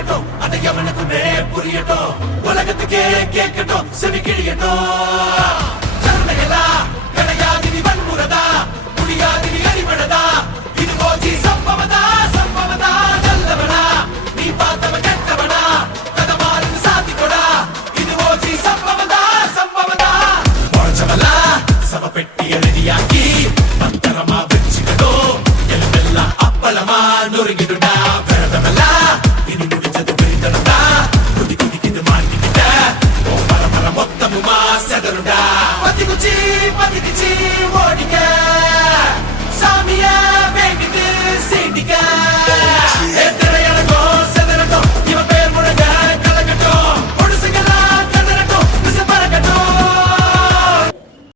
புரியட்டும் அதை எவனுக்குமே புரியட்டும் உலகத்துக்கே கேட்கட்டும் செவி கிழியட்டும் கிடையாது நீ வன்முறதா முடியாது நீ அடிபடதா இது போச்சு சம்பவதா சம்பவதா நல்லவனா நீ பார்த்தவன் கெட்டவனா கதமாறு சாத்திக்கொடா இது போச்சு சம்பவதா சம்பவதா முறைச்சவலா சம பெட்டிய ரெடியாக்கி பத்திரமா வச்சுக்கணும் எல்லாம் அப்பளமா நொறுங்கிடுடா விரதமெல்லா இனி முடிச்சது விரிதடா குதி குதிக்குது மாட்டிக்கிட்ட ஓ பரபர மொத்தமுமா செதறுடா பத்திக்குச்சி ஓடிக்க சாமியா